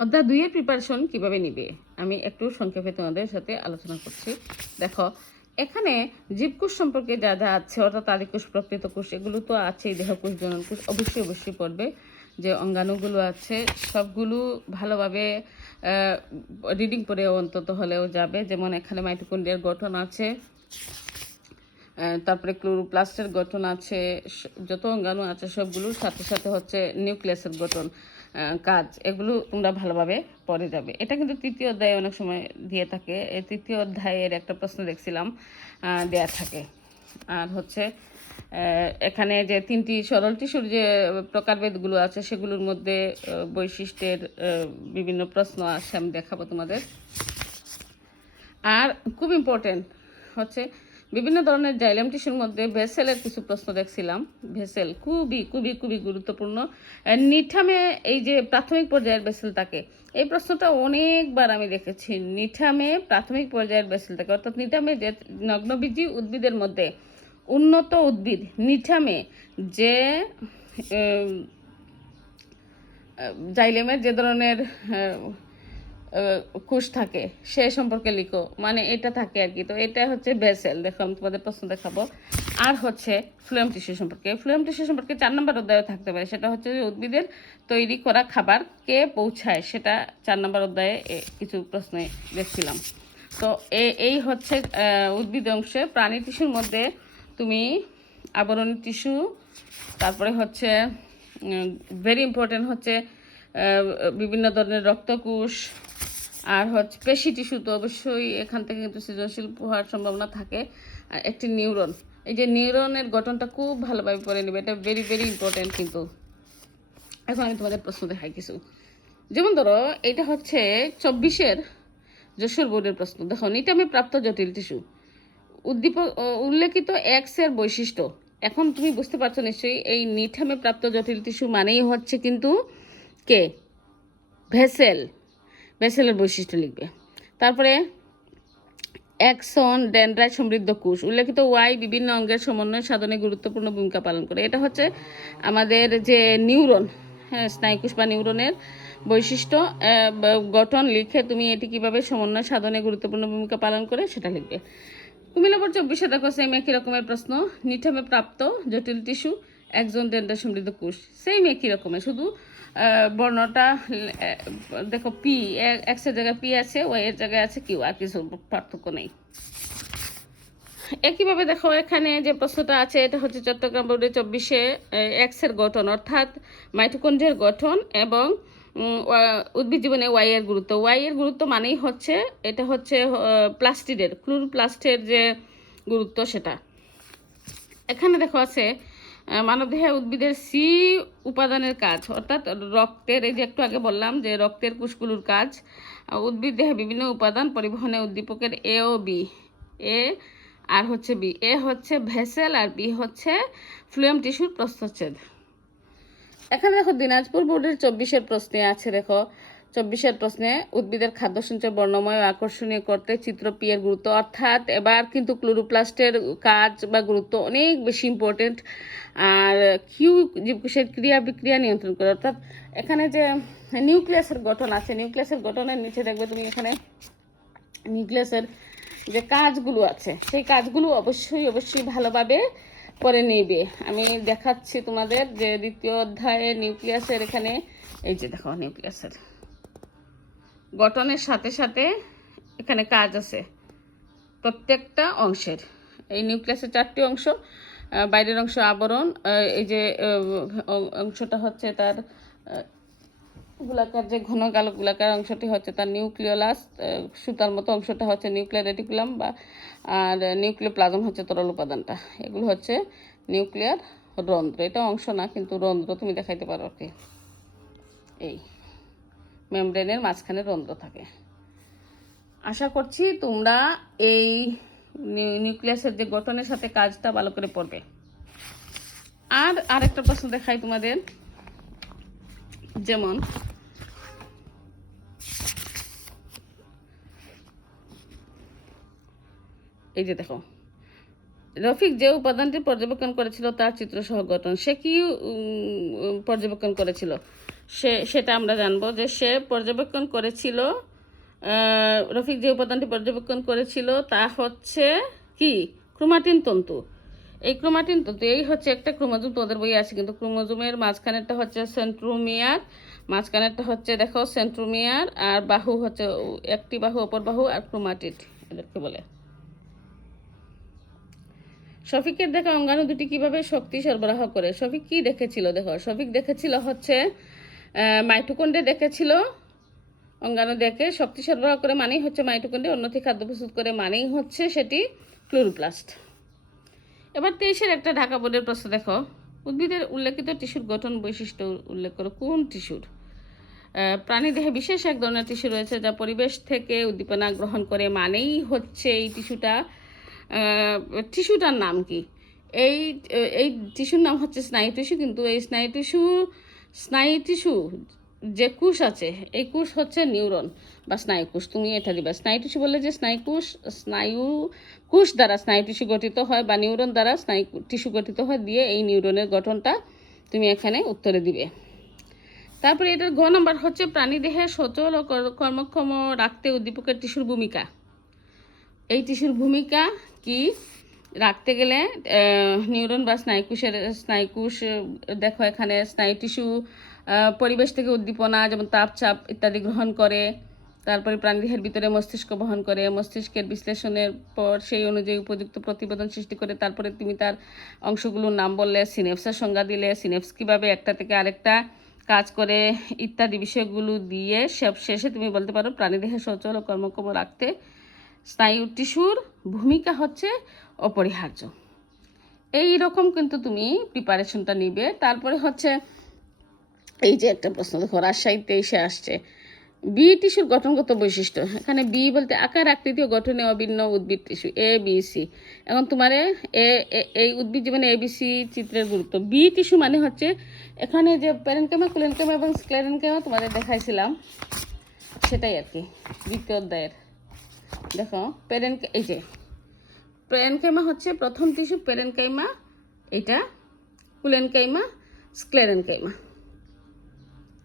অধ্যায় 2 এর প্রিপারেশন কিভাবে নিবে আমি একটু সংক্ষেপে তোমাদের সাথে আলোচনা করছি। দেখো, এখানে জীবকোষ সম্পর্কে যা যা আছে, অর্থাৎ আদিকোষ, প্রকৃত কোষ, এগুলো তো আছেই। দেহকোষ, জননকোষ অবশ্যই পড়বে। যে অঙ্গাণুগুলো আছে সবগুলো ভালোভাবে রিডিং করে অন্তত হলেও যাবে। যেমন এখানে মাইটোকন্ড্রিয়ার গঠন আছে, তারপরে ক্লোরোপ্লাস্টের গঠন আছে, যত অঙ্গাণু আছে সবগুলোর সাথে সাথে হচ্ছে নিউক্লিয়াসের গঠন, কাজ, এগুলো তোমরা ভালোভাবে পড়ে যাবে। এটা কিন্তু তৃতীয় অধ্যায়ে অনেক সময় দিয়ে থাকে। এই তৃতীয় অধ্যায়ের একটা প্রশ্ন দেখছিলাম দেয়া থাকে। আর হচ্ছে এখানে যে 3টি সরল টিস্যুর যে প্রকারভেদগুলো আছে সেগুলোর মধ্যে বৈশিষ্ট্যের বিভিন্ন প্রশ্ন আছে, আমি দেখাবো তোমাদের। আর খুব ইম্পর্টেন্ট হচ্ছে বিভিন্ন ধরনের জাইলেম টিস্যুর মধ্যে ভেসেলের কিছু প্রশ্ন দেখছিলাম। ভেসেল খুবই গুরুত্বপূর্ণ। নিঠামে এই যে প্রাথমিক পর্যায়ের ভেসেল থাকে, এই প্রশ্নটা অনেকবার আমি দেখেছি। নিঠামে প্রাথমিক পর্যায়ের ভেসেল থাকে, অর্থাৎ নিঠামে যে নগ্নবীজি উদ্ভিদের মধ্যে উন্নত উদ্ভিদ নিঠামে যে জাইলেমের যে ধরনের কোষ থাকে সে সম্পর্কে লিখো, মানে এটা থাকে আর কি। তো এটা হচ্ছে ভেসেল। দেখো আমি তোমাদের প্রশ্ন দেখাবো। আর হচ্ছে ফ্লোয়েম টিস্যু সম্পর্কে, ফ্লোয়েম টিস্যু সম্পর্কে 4 নম্বর অধ্যায়ে থাকতে পারে। সেটা হচ্ছে যে উদ্ভিদের তৈরি করা খাবার কে পৌঁছায়, সেটা 4 নম্বর অধ্যায়ে কিছু প্রশ্ন দেখছিলাম। তো এই হচ্ছে উদ্ভিদ অংশে। প্রাণী টিস্যুর মধ্যে তুমি আবরণী টিস্যু, তারপরে হচ্ছে ভেরি ইম্পর্টেন্ট হচ্ছে বিভিন্ন ধরনের রক্তকোষ, আর হচ্ছে পেশি টিস্যু তো অবশ্যই এখান থেকে কিন্তু সৃজনশীল হওয়ার সম্ভাবনা থাকে। আর একটি নিউরন, এই যে নিউরনের গঠনটা খুব ভালোভাবে পড়ে নেবে, এটা ভেরি ইম্পর্টেন্ট কিন্তু। এখন আমি তোমাদের প্রশ্ন দেখাই কিছু। যেমন ধরো এটা হচ্ছে 24-এর যশোর বোর্ডের প্রশ্ন। দেখো, নিটামে প্রাপ্ত জটিল টিস্যু উল্লেখিত এক্সের বৈশিষ্ট্য। এখন তুমি বুঝতে পারছো নিশ্চয়ই, এই নিঠামে প্রাপ্ত জটিল টিস্যু মানেই হচ্ছে কিন্তু কে, ভেসেলের বৈশিষ্ট্য লিখবে। তারপরে অ্যাক্সন ডেনড্রাইট সমৃদ্ধ কোষ উল্লেখিত ওয়াই বিভিন্ন অঙ্গের সমন্বয় সাধনে গুরুত্বপূর্ণ ভূমিকা পালন করে। এটা হচ্ছে আমাদের যে নিউরন, হ্যাঁ, স্নায়ুকোষ বা নিউরনের বৈশিষ্ট্য গঠন লিখে তুমি এটি কিভাবে সমন্বয় সাধনে গুরুত্বপূর্ণ ভূমিকা পালন করে সেটা লিখবে। কুমিল্লা বোর্ড 24-এ দেখো সেম একই রকমের প্রশ্ন। নিঠামে প্রাপ্ত জটিল টিস্যু একজন ডেন্ড্রাইট সমৃদ্ধ কোষ, সেম একই রকমের, শুধু বর্ণটা দেখো, পি এক্সের জায়গায় পি আছে, ওয়াই এর জায়গায় আছে কিউ, আর কিছু পার্থক্য নেই। একইভাবে দেখো এখানে যে প্রশ্নটা আছে, এটা হচ্ছে চট্টগ্রাম বোর্ডে 24-এ এক্সের গঠন, অর্থাৎ মাইটোকন্ড্রিয়ার গঠন এবং উদ্ভিদ জীবনে ওয়াই এর গুরুত্ব। ওয়াই এর গুরুত্ব মানেই হচ্ছে এটা হচ্ছে প্লাস্টিডের, ক্লোরোপ্লাস্টের যে গুরুত্ব সেটা। এখানে দেখো আছে মানবদেহে উদ্ভিদের সি উপাদানের কাজ, অর্থাৎ রক্তের, এই যে একটু আগে বললাম যে রক্তের কোষগুলোর কাজ। উদ্ভিদ দেহে বিভিন্ন উপাদান পরিবহনে উদ্দীপকের এ ও বি, এ আর হচ্ছে বি, এ হচ্ছে ভেসেল আর বি হচ্ছে ফ্লুয়েম টিস্যুর প্রস্থচ্ছেদ। এখানে দেখো দিনাজপুর বোর্ডের 24-এর প্রশ্নে আছে। দেখো 24-এর প্রশ্নে উদ্ভিদের খাদ্য সঞ্চয় বর্ণময় ও আকর্ষণীয় করতে চিত্র পি এর গুরুত্ব, অর্থাৎ এবার কিন্তু ক্লোরোপ্লাস্টের কাজ বা গুরুত্ব অনেক বেশি ইম্পর্টেন্ট। আর কিউ জীবকোষের ক্রিয়া বিক্রিয়া নিয়ন্ত্রণ করে, অর্থাৎ এখানে যে নিউক্লিয়াসের গঠন আছে, নিউক্লিয়াসের গঠনের নিচে দেখবে তুমি এখানে নিউক্লিয়াসের যে কাজগুলো আছে সেই কাজগুলো অবশ্যই ভালোভাবে পরে নেবে। আমি দেখাচ্ছি তোমাদের যে 2য় অধ্যায়ে নিউক্লিয়াসের এখানে এই যে দেখো নিউক্লিয়াসের গঠনের সাথে সাথে এখানে কাজ আছে প্রত্যেকটা অংশের। এই নিউক্লিয়াসের 4টি অংশ, বাইরের অংশ আবরণ, এই যে অংশটা হচ্ছে তার গোলাকার, যে ঘন কালো গোলাকার অংশটি হচ্ছে তার নিউক্লিওলাস, সুতার মতো অংশটা হচ্ছে নিউক্লিয়ার রেটিকুলাম বা, আর নিউক্লিওপ্লাজম হচ্ছে তরল উপাদানটা। এগুলো হচ্ছে নিউক্লিয়ার রন্ধ্র, এটা অংশ না কিন্তু রন্ধ্র তুমি দেখাইতে পারো আর কি। এই মেমব্রেনের মাঝখানে রন্ধ্র থাকে। আশা করছি তোমরা এই নিউক্লিয়াসের যে গঠনের সাথে কাজটা ভালো করে পড়বে। আর আরেকটা প্রশ্ন দেখাই তোমাদের, যেমন এই যে দেখো, রফিক যে উপাদানটি পর্যবেক্ষণ করেছিল তার চিত্রসহ গঠন। সে কি পর্যবেক্ষণ করেছিল? সেটা আমরা জানবো যে সে পর্যবেক্ষণ করেছিল। রফিক যে উপাদানটি পর্যবেক্ষণ করেছিল তা হচ্ছে কি, ক্রোমাটিন তন্তু। এই ক্রোমাটিন তন্তু এই হচ্ছে একটা ক্রোমোজোম, তোদের বই আছে কিন্তু ক্রোমোজোমের মাঝখানেরটা হচ্ছে সেন্ট্রোমিয়ার, মাঝখানেরটা হচ্ছে দেখো সেন্ট্রোমিয়ার, আর বাহু হচ্ছে একটি বাহু অপর বাহু, আর ক্রোমাটিড এদেরকে বলে। শফিকের দেখা অঙ্গাণু দুটি কিভাবে শক্তি সরবরাহ করে। শফিক কি দেখেছিল? দেখো শফিক দেখেছিল হচ্ছে মাইটোকন্ড্রিয়া দেখেছিল অঙ্গাণু দেখে শক্তি সরবরাহ করে মানেই হচ্ছে মাইটোকন্ড্রিয়া, অন্যথি খাদ্য প্রস্তুত করে মানেই হচ্ছে সেটি ক্লোরোপ্লাস্ট। এবার 23-এর একটা ঢাকা বোর্ডের প্রশ্ন দেখো, উদ্ভিদের উল্লেখিত টিস্যুর গঠন বৈশিষ্ট্য উল্লেখ করো। কোন টিস্যুর? প্রাণীদেহে বিশেষ এক ধরনের টিস্যু রয়েছে যা পরিবেশ থেকে উদ্দীপনা গ্রহণ করে মানেই হচ্ছে এই টিস্যুটার নাম কি? এই এই টিস্যুর নাম হচ্ছে স্নায়ু টিস্যু। কিন্তু এই স্নায়ু টিস্যু যে কোষ আছে, এই কোষ হচ্ছে নিউরন বা স্নায়ু কোষ। তুমি এটা দিবা, স্নায়ু টিস্যু বললে যে স্নায়ু কোষ দ্বারা স্নায়ু টিস্যু গঠিত হয় বা নিউরন দ্বারা স্নায়ু টিস্যু গঠিত হয়, দিয়ে এই নিউরনের গঠনটা তুমি এখানে উত্তরে দিবে। তারপরে এটার ঘ নাম্বার হচ্ছে প্রাণীদেহে সচল ও কর্মক্ষম রাখতে উদ্দীপকের টিস্যুর ভূমিকা। এই টিস্যুর ভূমিকা কি? রাখতে গেলে নিউরন বা স্নায়ুকোষ দেখো এখানে স্নায়ু টিস্যু পরিবেশ থেকে উদ্দীপনা যেমন তাপ, চাপ ইত্যাদি গ্রহণ করে। তারপরে প্রাণীদেহের ভিতরে মস্তিষ্ক বহন করে, মস্তিষ্কের বিশ্লেষণের পর সেই অনুযায়ী উপযুক্ত প্রতিবেদন সৃষ্টি করে। তারপরে তুমি তার অংশগুলোর নাম বললে, সিনেপসের সংজ্ঞা দিলে, সিনেপস কীভাবে একটা থেকে আরেকটা কাজ করে ইত্যাদি বিষয়গুলো দিয়ে শেষে তুমি বলতে পারো প্রাণীদেহে সচল ও কর্মক্ষম রাখতে স্নায়ু টিস্যুর ভূমিকা হচ্ছে অপরিহার্য। এই রকম কিন্তু তুমি প্রিপারেশনটা নিবে। তারপরে হচ্ছে এই যে একটা প্রশ্ন দেখো, রাজশাহী 23-এ আসছে, বি টিস্যুর গঠনগত বৈশিষ্ট্য। এখানে বি বলতে আকার, আকৃতি ও গঠনে অভিন্ন উদ্ভিদ টিস্যু, এ বি সি। এখন তোমার এই উদ্ভিদ জীবনে এ বি সি চিত্রের গুরুত্ব। বি টিস্যু মানে হচ্ছে এখানে যে প্যারেনকাইমা, কুলেনকাইমা এবং স্ক্লেরেনকাইমা তোমাদের দেখাইছিলাম, সেটাই আর কি দ্বিতীয় অধ্যায়ের। দেখো এই যে প্যারেনকাইমা হচ্ছে প্রথম টিস্যু, প্যারেনকাইমা এটা, কুলেনকাইমা, স্ক্লেরেনকাইমা।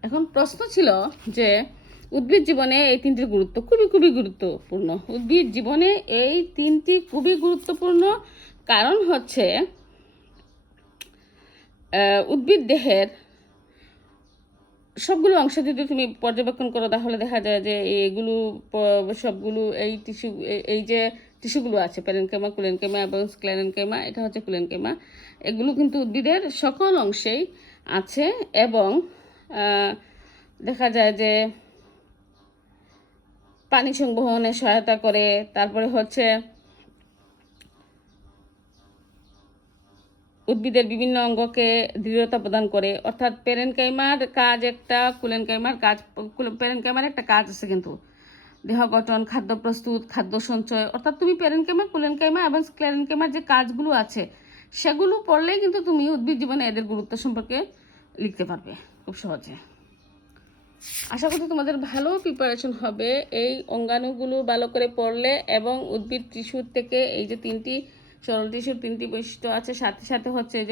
এখন প্রশ্ন ছিল যে উদ্ভিদ জীবনে এই তিনটির গুরুত্ব খুবই খুবই গুরুত্বপূর্ণ। উদ্ভিদ জীবনে এই তিনটি খুবই গুরুত্বপূর্ণ, কারণ হচ্ছে উদ্ভিদ দেহের সবগুলো অংশ যদি তুমি পর্যবেক্ষণ করো তাহলে দেখা যায় যে সবগুলো এই যে টিস্যুগুলো আছে, প্যারেনকাইমা, কুলেনকাইমা এবং স্ক্লেরেনকাইমা, এটা হচ্ছে কুলেনকাইমা, এগুলো কিন্তু উদ্ভিদের সকল অংশেই আছে এবং দেখা যায় যে পানি সংবহনে সহায়তা করে। তারপরে হচ্ছে উদ্ভিদের বিভিন্ন অঙ্গকে দৃঢ়তা প্রদান করে। অর্থাৎ প্যারেনকাইমার কাজ একটা, প্যারেনকাইমার একটা কাজ আছে কিন্তু দেহ গঠন, খাদ্য প্রস্তুত, খাদ্য সঞ্চয়। অর্থাৎ তুমি প্যারেনকাইমা, কুলেনকাইমা এবং স্ক্লেরেনকাইমার যে কাজগুলো আছে সেগুলো পড়লেই কিন্তু তুমি উদ্ভিদ জীবনে এদের গুরুত্ব সম্পর্কে লিখতে পারবে খুব সহজে। আশা করি তোমাদের ভালো প্রিপারেশন হবে এই অঙ্গাণুগুলো ভালো করে পড়লে, এবং উদ্ভিদ টিস্যুর থেকে এই যে তিনটি সরল টিস্যুর তিনটি বৈশিষ্ট্য আছে, সাথে সাথে হচ্ছে এই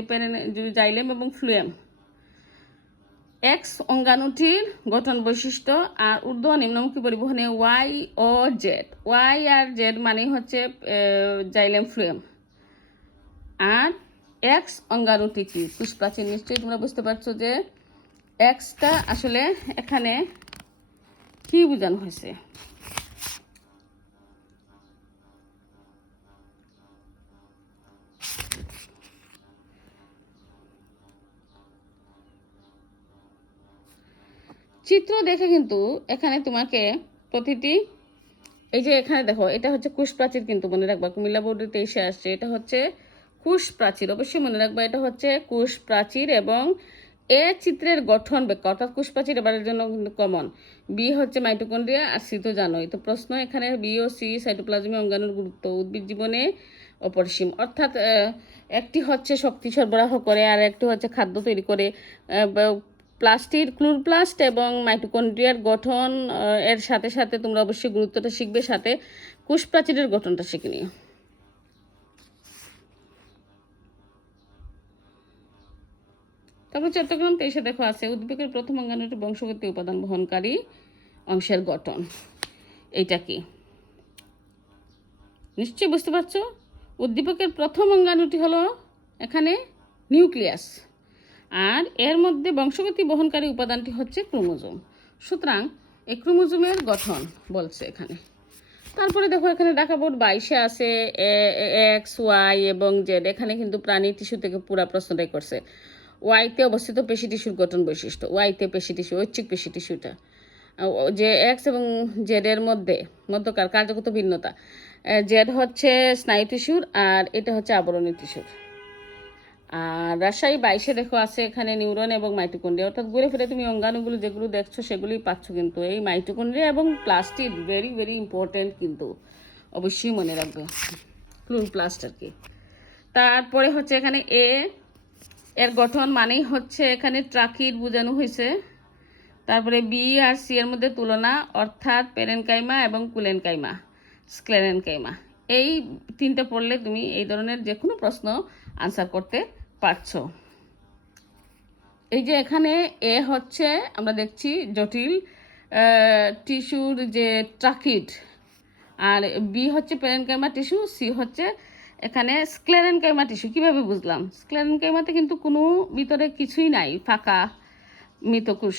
যে জাইলেম এবং ফ্লুয়েম, এক্স অঙ্গাণুটির গঠন বৈশিষ্ট্য, আর ঊর্ধ্ব নিম্নমুখী পরিবহনে ওয়াই ও জেড। ওয়াই আর জেড মানে হচ্ছে জাইলেম, ফ্লুয়েম। আর এক্স অঙ্গাণুটি কি? কোষপ্রাচীর। নিশ্চয়ই তোমরা বুঝতে পারছো যে এক্সটা আসলে এখানে কি বোঝানো হয়েছে। চিত্র দেখে কিন্তু এখানে তোমাকে প্রতিটি এই যে এখানে দেখো এটা হচ্ছে কোষপ্রাচীর, কিন্তু মনে রাখবা কুমিল্লা বোর্ডে 23-এ আসছে, এটা হচ্ছে কোষপ্রাচীর, অবশ্যই মনে রাখবা এটা হচ্ছে কোষপ্রাচীর। এবং এ চিত্রের গঠন ব্যাখ্যা, অর্থাৎ কোষপ্রাচীর এবারের জন্য কিন্তু কমন। বি হচ্ছে মাইটোকন্ড্রিয়া, আর সি তো জানোই। তো প্রশ্ন এখানে বি ও সি সাইটোপ্লাজমে অঙ্গাণুর গুরুত্ব উদ্ভিদ জীবনে অপরিসীম। অর্থাৎ একটি হচ্ছে শক্তি সরবরাহ করে আর একটি হচ্ছে খাদ্য তৈরি করে। ক্লোরোপ্লাস্ট এবং মাইটোকন্ড্রিয়ার গঠন এর সাথে সাথে তোমরা অবশ্যই গুরুত্বটা শিখবে, সাথে কোষপ্রাচীরের গঠনটা শিখে নিও। তারপর চট্টগ্রাম 23-এ দেখো আছে উদ্ভিদের প্রথম অঙ্গাণুটি বংশগতি উপাদান বহনকারী অংশের গঠন। এইটা কি নিশ্চয়ই বুঝতে পারছো? উদ্দীপকের প্রথম অঙ্গাণুটি হলো এখানে নিউক্লিয়াস, আর এর মধ্যে বংশগতি বহনকারী উপাদানটি হচ্ছে ক্রোমোজোম। সুতরাং এই ক্রোমোজোমের গঠন বলছে এখানে। তারপরে দেখো এখানে ঢাকা বোর্ড 22-এ আছে এক্স, ওয়াই এবং জেড। এখানে কিন্তু প্রাণী টিস্যু থেকে পুরা প্রশ্নটাই করছে। ওয়াইতে অবস্থিত পেশি টিস্যুর গঠন বৈশিষ্ট্য। ওয়াইতে পেশি টিস্যু, ঐচ্ছিক পেশি টিস্যুটা, যে এক্স এবং জেডের মধ্যকার কার্যগত ভিন্নতা। জেড হচ্ছে স্নায়ু টিস্যুর আর এটা হচ্ছে আবরণী টিস্যুর। আর রাজশাহী 22-এ দেখো আছে এখানে নিউরন এবং মাইটোকন্ড্রিয়া। অর্থাৎ ঘুরে ফিরে তুমি অঙ্গাণুগুলো যেগুলো দেখছো সেগুলোই পাচ্ছ, কিন্তু এই মাইটোকন্ড্রিয়া এবং প্লাস্টিড ভেরি ভেরি ইম্পর্টেন্ট, কিন্তু অবশ্যই মনে রাখবে ক্লোরোপ্লাস্ট আর কি। তারপরে হচ্ছে এখানে এর গঠন মানেই হচ্ছে এখানে ট্রাকিড বোঝানো হয়েছে। তারপরে বি আর সি এর মধ্যে তুলনা, অর্থাৎ পেরেনকাইমা এবং কুলেনকাইমা, স্ক্লেরেনকাইমা। এই তিনটা পড়লে তুমি এই ধরনের যে কোনো প্রশ্ন আনসার করতে পারছো। এই যে এখানে এ হচ্ছে আমরা দেখছি জটিল টিস্যুর যে ট্রাকিড, আর বি হচ্ছে পেরেনকাইমা টিস্যু, সি হচ্ছে এখানে স্ক্লেরেনকাইমা টিস্যু। কীভাবে বুঝলাম? স্ক্লেরেনকাইমাতে কিন্তু কোনো ভিতরে কিছুই নাই, ফাঁকা মৃতকোষ।